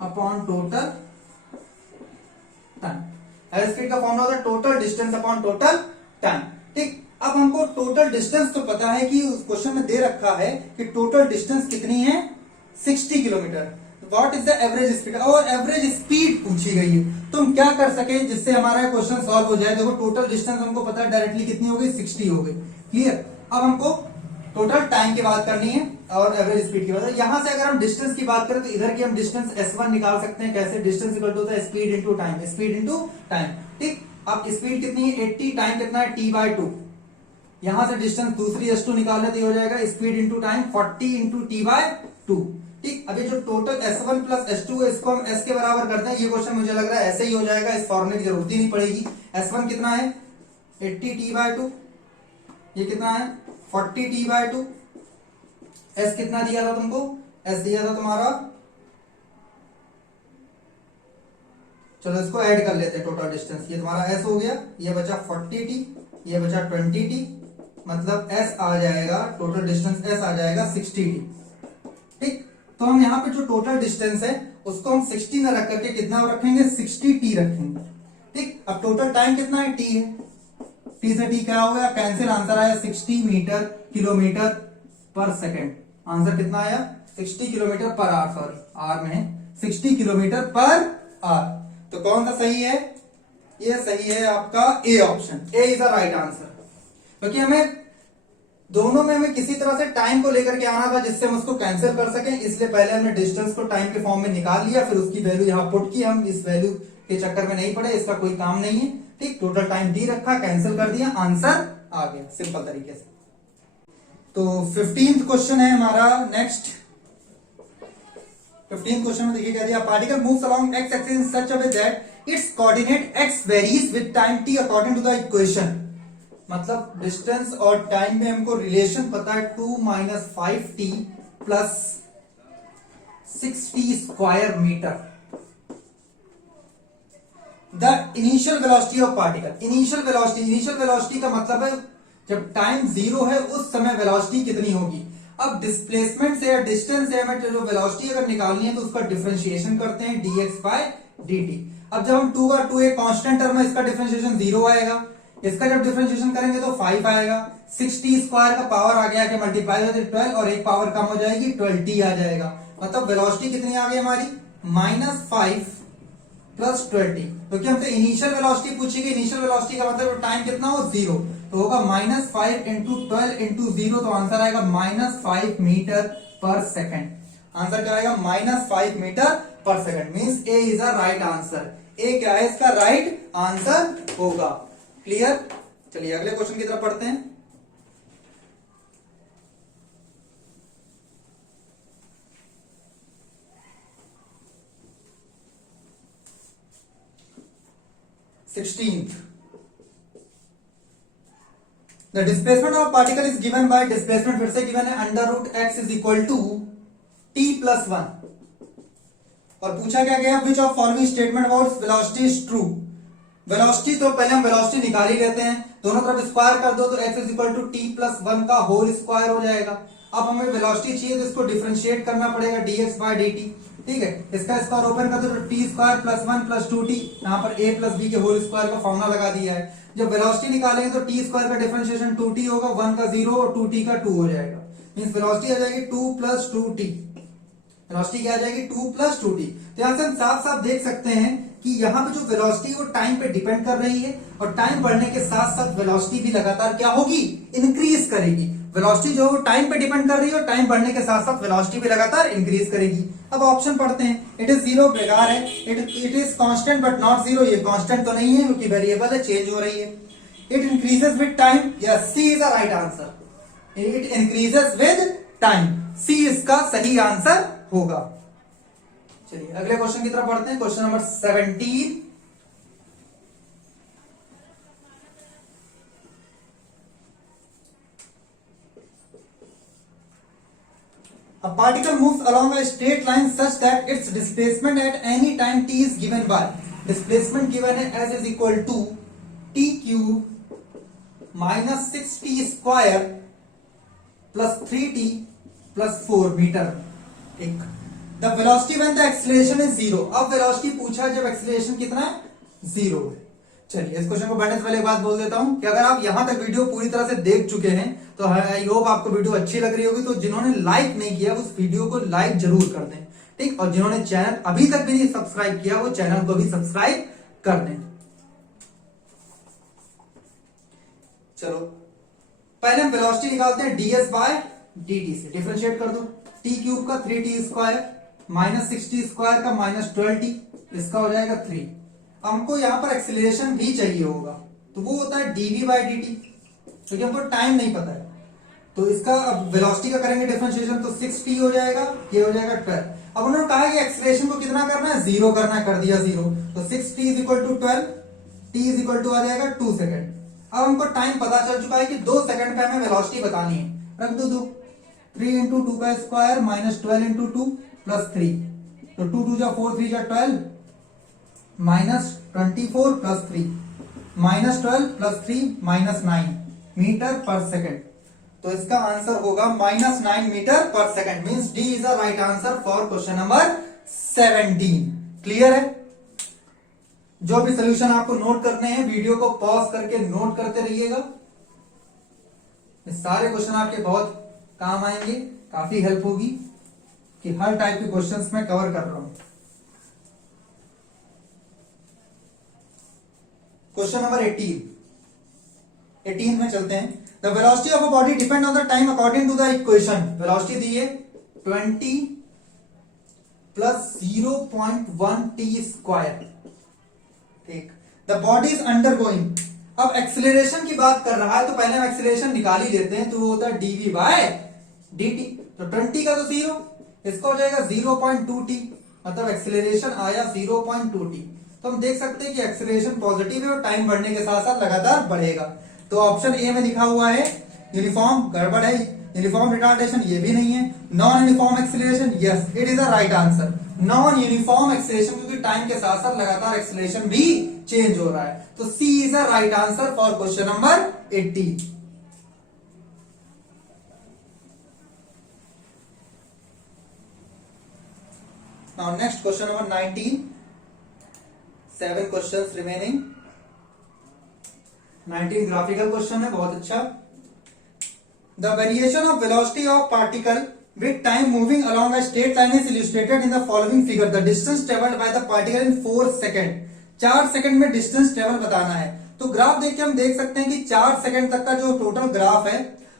upon total time. Average speed का फॉर्मूला होता है total distance upon total time. ठीक, अब हमको टोटल डिस्टेंस तो पता है कि उस क्वेश्चन में दे रखा है कि टोटल डिस्टेंस कितनी है 60 kilometre. What is the average speed, और एवरेज स्पीड पूछी गई है। तो हम क्या कर सके जिससे हमारा क्वेश्चन सॉल्व हो जाए। देखो टोटल डिस्टेंस हमको पता है डायरेक्टली कितनी हो गई 60 हो गई, क्लियर। अब हमको टोटल टाइम की बात करनी है और एवरेज स्पीड की बात। यहां से अगर हम डिस्टेंस की बात करें तो इधर की हम डिस्टेंस S1 निकाल सकते हैं। कैसे, डिस्टेंस इक्वल टू होता है speed into time, speed into time. ठीक, अब स्पीड कितनी है 80, टाइम कितना है T/2। यहां से डिस्टेंस दूसरी S2 निकालने तो ये हो जाएगा speed into time 40 into T/2। ठीक, अभी जो टोटल S1 प्लस S2 है इसको हम S के बराबर करते हैं। ये क्वेश्चन मुझे लग रहा है ऐसे ही हो जाएगा, इस फॉर्मूले की जरूरत ही नहीं पड़ेगी। S1 कितना है 80 T/2, ये कितना है 40 T/2। S कितना दिया था तुमको, S दिया था तुम्हारा चलो इसको ऐड कर लेते हैं टोटल डिस्टेंस। ये तुम्हारा s हो गया, ये बचा 40t, ये बचा 20t, मतलब s आ जाएगा, टोटल डिस्टेंस s आ जाएगा 60t। ठीक, तो हम यहाँ पे जो टोटल डिस्टेंस है उसको हम 60 न रख करके कितना रखेंगे, 60t रखेंगे। ठीक, अब टोटल टाइम कितना है, t है, t से t क्या हो गया, कैंसिल, आंसर आया 60 मीटर किलोमीटर पर सेकेंड। आंसर कितना आया, 60 kilometre per our, sorry R में है, 60 किलोमीटर पर आवर। तो कौन सा सही है, ये सही है आपका A option, A is the right answer. क्योंकि हमें दोनों में हमें किसी तरह से टाइम को लेकर के आना था जिससे हम उसको कैंसिल कर सकें, इसलिए पहले हमने डिस्टेंस को टाइम के फॉर्म में निकाल लिया, फिर उसकी वैल्यू यहाँ पुट की। हम इस वैल्यू के चक्कर में नहीं पड़े, इसका कोई काम नहीं है। ठीक, टोटल टाइम डी रखा, कैंसिल कर दिया, आंसर आ गया सिंपल तरीके से। तो 15th क्वेश्चन है हमारा नेक्स्ट। 15th क्वेश्चन में देखिए क्या दिया, particle moves along X axis in such a way that its coordinate X varies with time T according to the equation. मतलब डिस्टेंस और टाइम में हमको रिलेशन पता है, 2 - 5t plus 6t square metre. The initial velocity of particle, initial velocity का मतलब है जब टाइम 0 है उस समय वेलोसिटी कितनी होगी। अब डिस्प्लेसमेंट से या डिस्टेंस से हमें जो वेलोसिटी अगर निकालनी है तो उसका डिफरेंशिएशन करते हैं dx/dt। अब जब हम 2 का 2 एक कांस्टेंट टर्म है, इसका डिफरेंशिएशन 0 आएगा, इसका जब डिफरेंशिएशन करेंगे तो 5 आएगा, 6t स्क्वायर का पावर आ गया कि मल्टीप्लाई हो जाए 12 और एक पावर कम हो जाएगी 12t आ जाएगा। मतलब वेलोसिटी कितनी आ गई हमारी, -5 प्लस 20। क्योंकि हमसे इनिशियल वेलोसिटी पूछेगी, इनिशियल वेलोसिटी का मतलब टाइम कितना हो, 0, तो होगा -5 × 12 × 0, तो आंसर आएगा -5 मीटर पर सेकेंड। आंसर क्या आएगा, -5 metre per second. Means A is a right answer. A क्या है, इसका राइट आंसर होगा। क्लियर, चलिए अगले क्वेश्चन की तरफ पढ़ते हैं। The displacement of particle is given by displacement फिर से given है √x is equal to t plus 1। और पूछा क्या गया, which of following statement about velocity is true। Velocity तो पहले हम वेलोसिटी निकाल ही लेते हैं, दोनों तरफ स्क्वायर कर दो तो x is equal to t plus 1 का होल स्क्वायर हो जाएगा। अब हमें वेलोसिटी चाहिए तो इसको डिफरेंशिएट करना पड़ेगा dx/dt। ठीक है, इसका स्क्वायर ओपन कर दो तो t square plus 1 plus 2t, यहाँ पर a प्लस b के होल स्क्वायर का फॉर्मूला लगा दिया है। जब वेलोसिटी निकालेंगे तो t स्क्वायर का डिफरेंशिएशन 2t होगा, 1 का 0 और 2t का 2 हो जाएगा। मींस वेलोसिटी आ जाएगी 2 + 2t। वेलोसिटी क्या आ जाएगी, 2 + 2t। तो यहाँ से हम साफ साफ देख सकते हैं कि यहाँ पे जो वेलोसिटी वो टाइम पे डिपेंड कर रही है, और टाइम बढ़ने के साथ साथ वेलोसिटी भी लगातार क्या होगी, इंक्रीज करेगी। वेलोसिटी जो टाइम पे डिपेंड कर रही है और टाइम बढ़ने के साथ साथ वेलोसिटी भी लगातार इंक्रीज करेगी। अब ऑप्शन पढ़ते हैं। इट इज 0 बेकार है, it is constant but not 0, ये कांस्टेंट तो नहीं है क्योंकि वेरिएबल है, चेंज हो रही है। It increases with time, yes C is the right answer. It increases with time, C इसका सही आंसर होगा। चलिए अगले क्वेश्चन की तरफ बढ़ते हैं। Question number 17। A particle moves along a straight line such that its displacement at any time t is given by, displacement given है s is equal to t cube minus 6t square plus 3t plus 4 metre. ठीक, the velocity when the acceleration is 0। अब velocity पूछा जब acceleration कितना है, 0 है। चलिए इस क्वेश्चन को बढ़ने से पहले एक बात बोल देता हूं कि अगर आप यहां तक वीडियो पूरी तरह से देख चुके हैं तो आई होप आपको वीडियो अच्छी लग रही होगी। तो जिन्होंने लाइक नहीं किया उस वीडियो को लाइक जरूर कर दें, ठीक, और जिन्होंने चैनल अभी तक भी नहीं सब्सक्राइब किया वो चैनल को भी सब्सक्राइब कर दें। चलो पहले हम वेलोसिटी निकालते हैं ds/dt से। डिफरेंशिएट कर दो, t क्यूब का 3t square minus 6t square का माइनस 12t, इसका हो जाएगा 3। हमको यहां पर एक्सीलरेशन भी चाहिए होगा तो वो होता है dv/dt, क्योंकि हमको टाइम नहीं पता है। तो इसका अब वेलोसिटी का करेंगे डिफरेंशिएशन तो 6t हो जाएगा, ये हो जाएगा 12। अब उन्होंने कहा कि एक्सीलरेशन को कितना करना है, 0 करना है, कर दिया 0। तो 6t = 12, t = आ जाएगा 2 सेकेंड। अब हमको टाइम पता चल चुका है कि 2 सेकंड पे हमें वेलोसिटी बतानी है। रख दो 2, 3 × 2 का स्क्वायर माइनस 12 × 2 प्लस 3, तो 2 × 2 = 4, 3 × 12, -24 + 3 -12 + 3 -9 मीटर पर सेकेंड। तो इसका आंसर होगा -9 metre per second. Means D is the right answer for question number 17। Clear है? जो भी सोल्यूशन आपको नोट करने हैं वीडियो को पॉज करके नोट करते रहिएगा। ये सारे क्वेश्चन आपके बहुत काम आएंगे, काफी हेल्प होगी कि हर टाइप के क्वेश्चंस मैं कवर कर रहा हूं। क्वेश्चन नंबर 18 में चलते हैं। The velocity of a body depend on the time according to the equation. Velocity दी है 20 + 0.1 t²। ठीक। The body is undergoing. अब एक्सीलरेशन की बात कर रहा है तो पहले हम एक्सीलरेशन निकाल ही लेते हैं, तो वो होता है dv/dt। तो 20 का तो 0, इसका हो जाएगा 0.2t, मतलब एक्सीलरेशन आया 0.2t। तो हम देख सकते हैं कि एक्सीलरेशन पॉजिटिव है और टाइम बढ़ने के साथ साथ लगातार बढ़ेगा। तो ऑप्शन ए में लिखा हुआ है यूनिफॉर्म, गड़बड़ है। यूनिफॉर्म रिटार्डेशन ये भी नहीं है। Non uniform acceleration, yes it is the right answer. Non uniform acceleration, क्योंकि टाइम के साथ साथ लगातार एक्सीलरेशन भी चेंज हो रहा है। तो C is the right answer for question number 80। Now next question number 19। 7 questions remaining. 19 graphical question है, बहुत अच्छा। The variation of velocity of particle with time moving along a straight line is illustrated in the following figure. The distance traveled by the particle in 4 second. 4 second में distance travel बताना है। तो graph देख के हम देख सकते हैं कि 4 सेकंड तक का जो टोटल ग्राफ है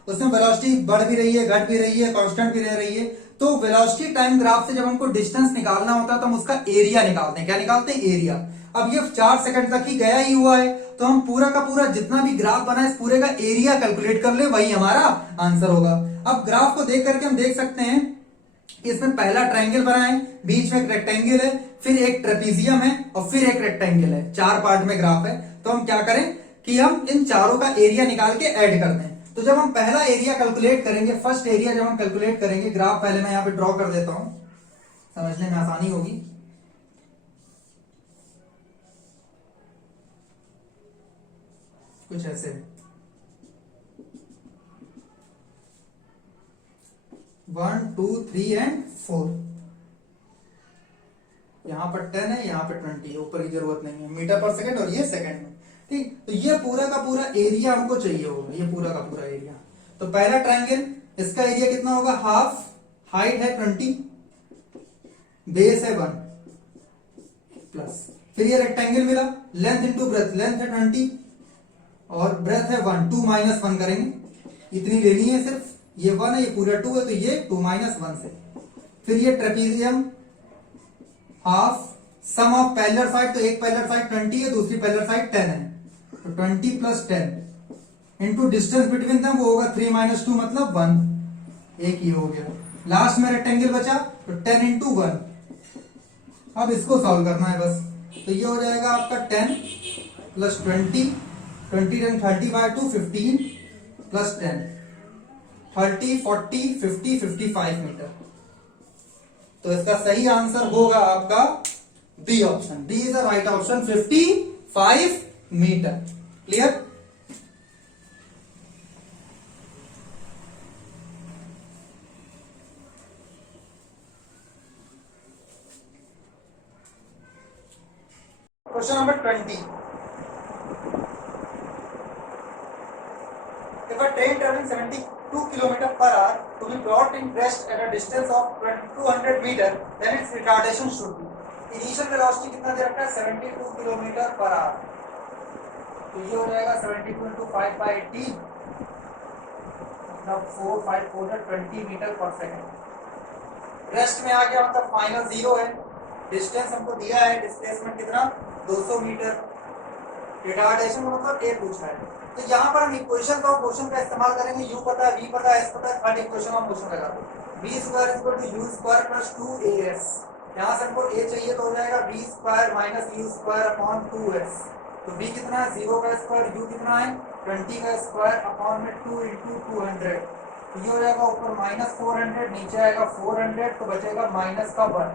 उसमें वेलोसिटी बढ़ भी रही है, घट भी रही है, कांस्टेंट भी रह रही है। तो वेलोसिटी टाइम ग्राफ से जब हमको डिस्टेंस निकालना होता है तो हम उसका एरिया निकालते हैं। क्या निकालते हैं? एरिया। अब ये 4 सेकंड तक ही गया ही हुआ है, तो हम पूरा का पूरा जितना भी ग्राफ बना है इस पूरे का एरिया कैलकुलेट कर ले, वही हमारा आंसर होगा। अब ग्राफ को देख करके हम देख सकते हैं कि इसमें पहला ट्रायंगल बना है, बीच में एक रेक्टेंगल है, फिर एक ट्रेपीजियम है और फिर एक रेक्टेंगल है। 4 पार्ट में ग्राफ है। तो हम क्या करें कि हम इन चारों का एरिया निकाल के ऐड कर दें। तो जब हम पहला एरिया कैलकुलेट करेंगे, फर्स्ट एरिया जब हम कैलकुलेट करेंगे, ग्राफ पहले मैं यहां पे ड्रॉ कर देता हूं, समझने में आसानी होगी। कुछ ऐसे 1 2 3 एंड 4। यहां पर 10 है, यहां पर 20 है, ऊपर की जरूरत नहीं है। मीटर पर सेकंड और ये सेकंड में। ठीक। तो ये पूरा का पूरा एरिया हमको चाहिए होगा, ये पूरा का पूरा एरिया। तो पहला ट्रायंगल, इसका एरिया कितना होगा? हाफ। हाइट है 20, बेस है 1 प्लस, फिर ये रेक्टेंगल मिला, लेंथ इंटू ब्रेथ, लेंथ है 20 और ब्रेथ है 1, 2 - 1 करेंगे, इतनी लेनी है सिर्फ। ये 1 है, ये पूरा 2 है, तो ये 2 - 1 से। फिर ये trapezium half, sum of parallel side, तो एक पैरेलल साइड 20 है, दूसरी पैरेलल साइड 10 है, तो 20 + 10 इंटू डिस्टेंस बिटवीन दम, वो होगा 3 - 2 मतलब 1। एक ही हो गया। लास्ट में रेक्टेंगल बचा, तो 10 × 1। अब इसको सॉल्व करना है बस। तो ये हो जाएगा आपका 10 + 20, 20 10 30/2 15 + 10 30 40 50 55 मीटर। तो इसका सही आंसर होगा आपका B option. D is the right option, 55 metre. Clear? Question number 20। If a train traveling 72 km/h to be brought in rest at a distance of 200 meter, then its retardation should be. Initial velocity कितना दे रखा है? 72 km/h। तो ये हो जाएगा 72 × 5/18, मतलब 4/5 metre per second. Rest में आ गया, मतलब फाइनल 0 है। डिस्टेंस हमको दिया है, डिस्प्लेसमेंट कितना? 200 मीटर। रिटार्डेशन का मतलब ए पूछा है। तो यहाँ पर हम इक्वेशन का क्वेश्चन का इस्तेमाल करेंगे। यू पता है, वी पता है, एस पता है, थर्ड इक्वेशन हम क्वेश्चन लगा दो। v² = u² + 2as। यहाँ से हमको a चाहिए, तो हो जाएगा v² - u² / 2s। तो v कितना है? 0 का स्क्वायर, u कितना है? 20 का स्क्वायर अपॉन में 2 × 200। तो ये हो जाएगा ऊपर -400, नीचे आएगा 400, तो बचेगा -1।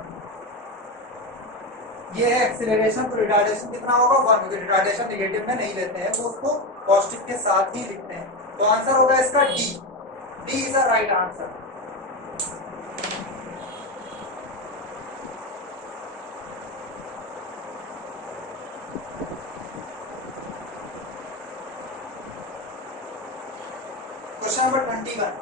ये है एक्सीलरेशन, तो रिटार्डेशन कितना होगा 1, क्योंकि रिटार्डेशन नेगेटिव में नहीं लेते हैं, वो उसको पॉजिटिव के साथ ही लिखते हैं। तो आंसर होगा इसका D. D is the right answer. Question number 21।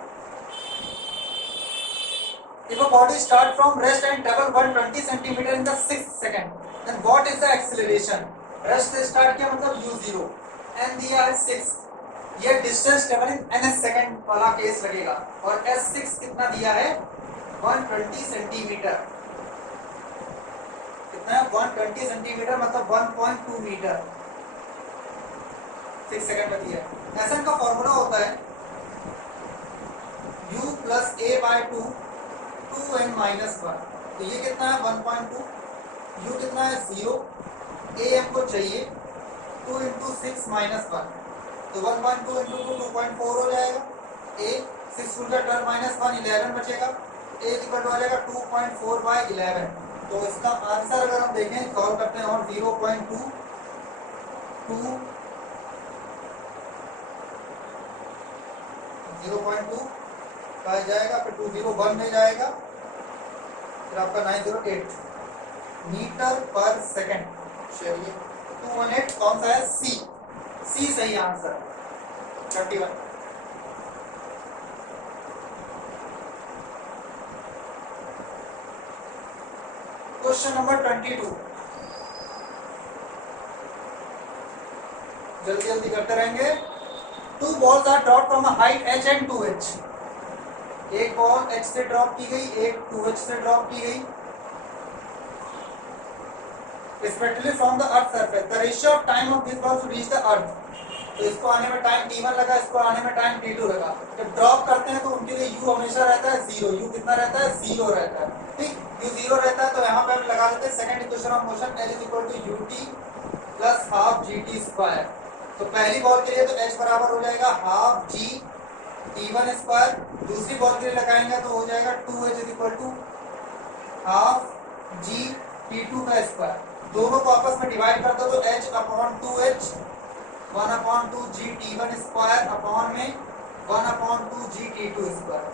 If a body start from rest and travel 120 centimeter in the 6th second, then what is the acceleration? Rest से start किया मतलब u0, n दिया है 6, ये distance travel in ns second वाला case लगेगा, और s6 कितना दिया है 120 सेंटीमीटर। कितना है 120 सेंटीमीटर मतलब 1.2 मीटर 6 सेकंड में दिया है। एसएन का फॉर्मूला होता है u plus a by 2 2n minus 1। तो ये कितना है 1.2, u कितना है 0, a हमको चाहिए 2 इंटू 6 माइनस 1, तो 1.2 इंटू 2 2.4 हो जाएगा। a 6 टू 12 माइनस 1 11 बचेगा, a इक्वल टू आ जाएगा 2.4 बाय 11। तो इसका आंसर अगर हम देखें सॉल्व करते हैं और 0.2 का जाएगा, फिर 201 में जाएगा, फिर आपका 908 मीटर पर सेकंड। चलिए 218 कौन सा है सी, सी सही आंसर 31। क्वेश्चन नंबर 22, जल्दी जल्दी करते रहेंगे। Two balls are drop from a height h and 2h। एक बॉल h से ड्रॉप की गई, एक 2h से ड्रॉप की गई, respectively from the earth surface. The ratio of time of this ball to reach the earth. तो इसको आने में टाइम t1 लगा, इसको आने में टाइम t2 लगा। जब ड्रॉप करते हैं तो उनके लिए u हमेशा रहता है 0। u कितना रहता है 0 रहता है, ठीक। u 0 रहता है तो यहाँ पे हम लगा देते हैं second equation of motion h is equal to ut plus half gt square. तो पहली बॉल के लिए तो h बराबर हो जाएगा हाफ g t1 स्क्वायर, दूसरी बॉल के लिए लगाएंगे तो हो जाएगा 2h is equal to half g t2 का स्क्वायर। दोनों को आपस में डिवाइड कर दो तो h upon 2h 1/2 g t1 square upon में 1/2 g t2 स्क्वायर।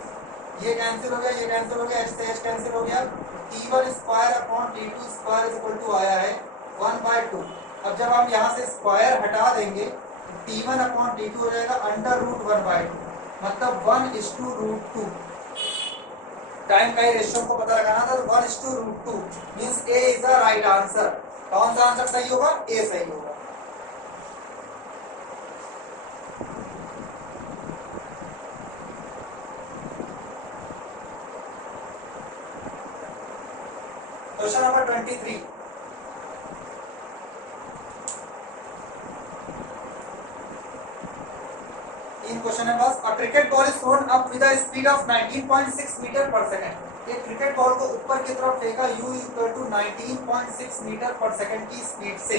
ये कैंसिल हो गया, ये कैंसिल हो गया, h से h कैंसिल हो गया। t1 square upon t2 square is equal to आया है 1/2। अब जब हम यहाँ से स्क्वायर हटा देंगे t1 अपॉन t2 हो जाएगा अंडर रूट 1/2, मतलब 1:√2। टाइम का ही रेशियो को पता लगाना था, तो 1:√2 means a is the right answer. कौन सा आंसर सही होगा? a सही होगा। Question number 23। तीन क्वेश्चन है बस। A cricket ball is thrown up with a speed of 19.6 metre per second. एक क्रिकेट बॉल को ऊपर की तरफ फेंका u equal to 19.6 metre per second की स्पीड से।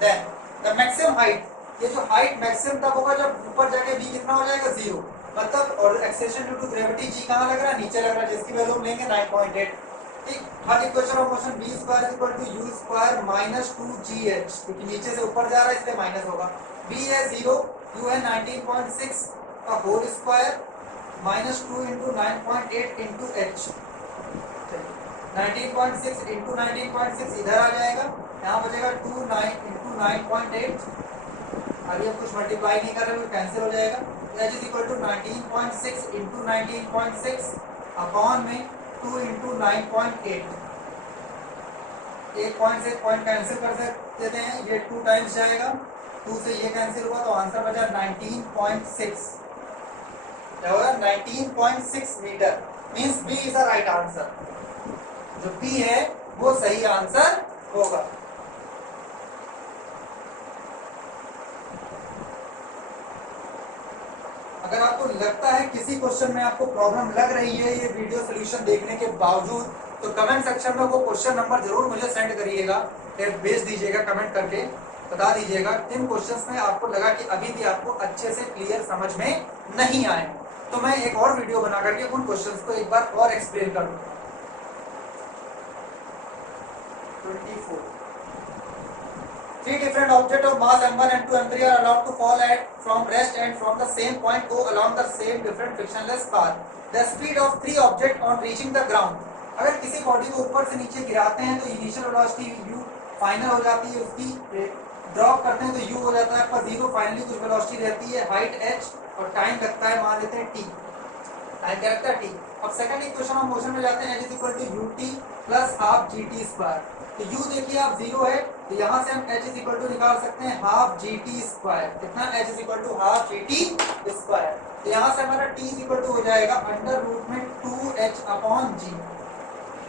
देन द मैक्सिमम हाइट, ये जो हाइट मैक्सिमम तब होगा जब ऊपर जाके v कितना हो जाएगा 0, मतलब और acceleration due to gravity g कहां लग रहा है? नीचे लग रहा है, जिसकी वैल्यू हम लेंगे 9.8। ठीक, third equation of motion v square equal to u square minus 2gh, क्योंकि नीचे से ऊपर जा रहा है इसलिए माइनस होगा। v है 0, u है 19.6 का whole square minus 2 into 9.8 into h। 19.6 into 19.6 इधर आ जाएगा, यहाँ बचेगा 2 9 इंटू 9.8। अभी हम कुछ मल्टीप्लाई नहीं कर रहे हैं, कैंसिल हो जाएगा। h is equal to 19.6 into 19.6 upon में 2 इंटू 9.8। एक पॉइंट से एक पॉइंट कैंसिल कर देते हैं, ये 2 टाइम्स जाएगा, 2 से ये कैंसिल हुआ तो आंसर बचा 19.6। क्या होगा? 19.6 metre means B is the right answer. जो बी है वो सही आंसर होगा। अगर आपको लगता है किसी क्वेश्चन में आपको प्रॉब्लम लग रही है ये वीडियो सोल्यूशन देखने के बावजूद, तो कमेंट सेक्शन में वो क्वेश्चन नंबर जरूर मुझे सेंड करिएगा, भेज दीजिएगा, कमेंट करके बता दीजिएगा किन क्वेश्चंस में आपको लगा कि अभी भी आपको अच्छे से क्लियर समझ में नहीं आए, तो मैं एक और वीडियो बना करके उन क्वेश्चंस को एक बार और एक्सप्लेन कर दूंगा। 24. Three different objects of mass m1, m2, m3 are allowed to fall from rest and from the same point go along the same different frictionless path. The speed of three objects on reaching the ground. अगर किसी body को ऊपर से नीचे गिराते हैं तो initial velocity u final हो जाती है उसकी, ड्रॉप करते हैं तो u हो जाता है आपका 0, फाइनली कुछ वेलोसिटी रहती है हाइट h और टाइम लगता है मान लेते हैं t, टाइम क्या लगता है t। अब सेकंड इक्वेशन ऑफ मोशन में जाते हैं, h is equal to ut plus half gt square. तो u देखिए आप 0 है तो यहाँ से हम h इज इक्वल टू निकाल सकते हैं हाफ gt स्क्वायर। कितना h is equal to half gt square. तो यहाँ से हमारा t इज इक्वल टू हो जाएगा अंडर रूट में 2h अपॉन g।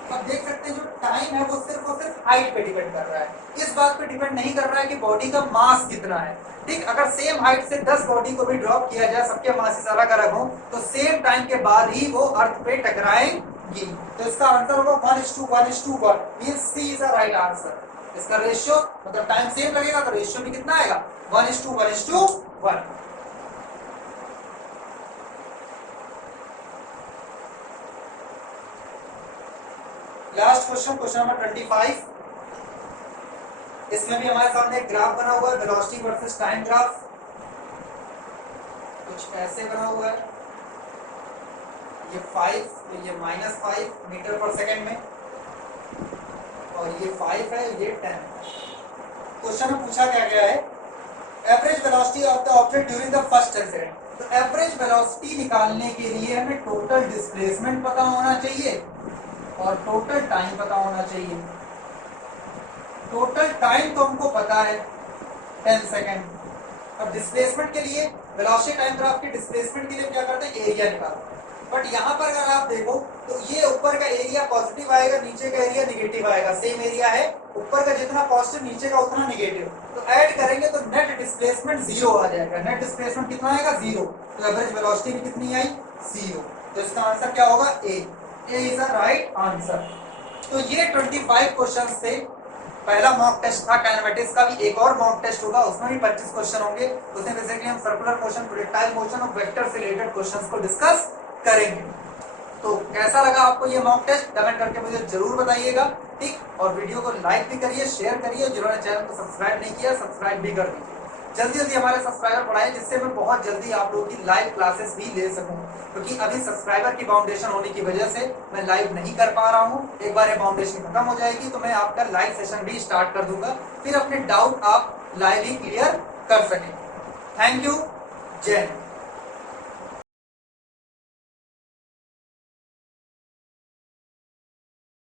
अब देख सकते हैं जो टाइम है वो सिर्फ और सिर्फ हाइट पे डिपेंड कर रहा है, इस बात पे डिपेंड नहीं कर रहा है कि बॉडी का मास कितना है। ठीक, अगर सेम हाइट से 10 बॉडी को भी ड्रॉप किया जाए, सबके मासेस अलग अलग हो, तो सेम टाइम के बाद ही वो अर्थ पे टकराएंगी। तो इसका आंसर होगा 1:1:1 means C is the right answer. इसका रेशियो मतलब टाइम सेम लगेगा तो रेशियो भी कितना आएगा 1:1:1। Last question, question number 25। इसमें भी हमारे सामने एक ग्राफ बना हुआ है, वेलोसिटी वर्सेस टाइम ग्राफ। कुछ ऐसे बना हुआ है, ये 5 ये -5 मीटर पर सेकंड में, और ये 5 है, ये 10। क्वेश्चन में पूछा क्या गया है, average velocity of the object during the first 10 second. तो एवरेज वेलोसिटी निकालने के लिए हमें टोटल डिस्प्लेसमेंट पता होना चाहिए और टोटल टाइम पता होना चाहिए। टोटल टाइम तो हमको पता है 10 सेकेंड। अब डिस्प्लेसमेंट के लिए वेलोसिटी टाइम ग्राफ के डिस्प्लेसमेंट के लिए क्या करते हैं, एरिया निकालते हैं। बट यहाँ पर अगर आप देखो तो ये ऊपर का एरिया पॉजिटिव आएगा, नीचे का एरिया निगेटिव आएगा। सेम एरिया है, ऊपर का जितना पॉजिटिव नीचे का उतना निगेटिव, तो ऐड करेंगे तो नेट डिस्प्लेसमेंट 0 आ जाएगा। नेट डिस्प्लेसमेंट कितना आएगा 0, तो एवरेज वेलोसिटी भी कितनी आई 0। तो इसका आंसर क्या होगा ए इज द राइट आंसर। तो ये 25 क्वेश्चन थे। पहला मॉक टेस्ट था काइनेमेटिक्स का, भी एक और मॉक टेस्ट होगा, उसमें भी 25 क्वेश्चन होंगे। उसमें बेसिकली हम सर्कुलर मोशन, प्रोजेक्टाइल मोशन और वेक्टर से रिलेटेड क्वेश्चंस को डिस्कस करेंगे। तो कैसा लगा आपको ये मॉक टेस्ट, कमेंट करके मुझे जरूर बताइएगा। ठीक, और वीडियो को लाइक भी करिए, शेयर करिए, जिन्होंने चैनल को सब्सक्राइब नहीं किया सब्सक्राइब भी कर दीजिए। जल्दी जल्दी हमारे सब्सक्राइबर बढ़ाएं, जिससे मैं बहुत जल्दी आप लोगों की लाइव क्लासेस भी ले सकूं, क्योंकि अभी सब्सक्राइबर की बाउंडेशन होने की वजह से मैं लाइव नहीं कर पा रहा हूं। एक बार ये बाउंडेशन खत्म हो जाएगी तो मैं आपका लाइव सेशन भी स्टार्ट कर दूंगा, फिर अपने डाउट आप लाइव ही क्लियर कर सकें। थैंक यू, जय हिंद।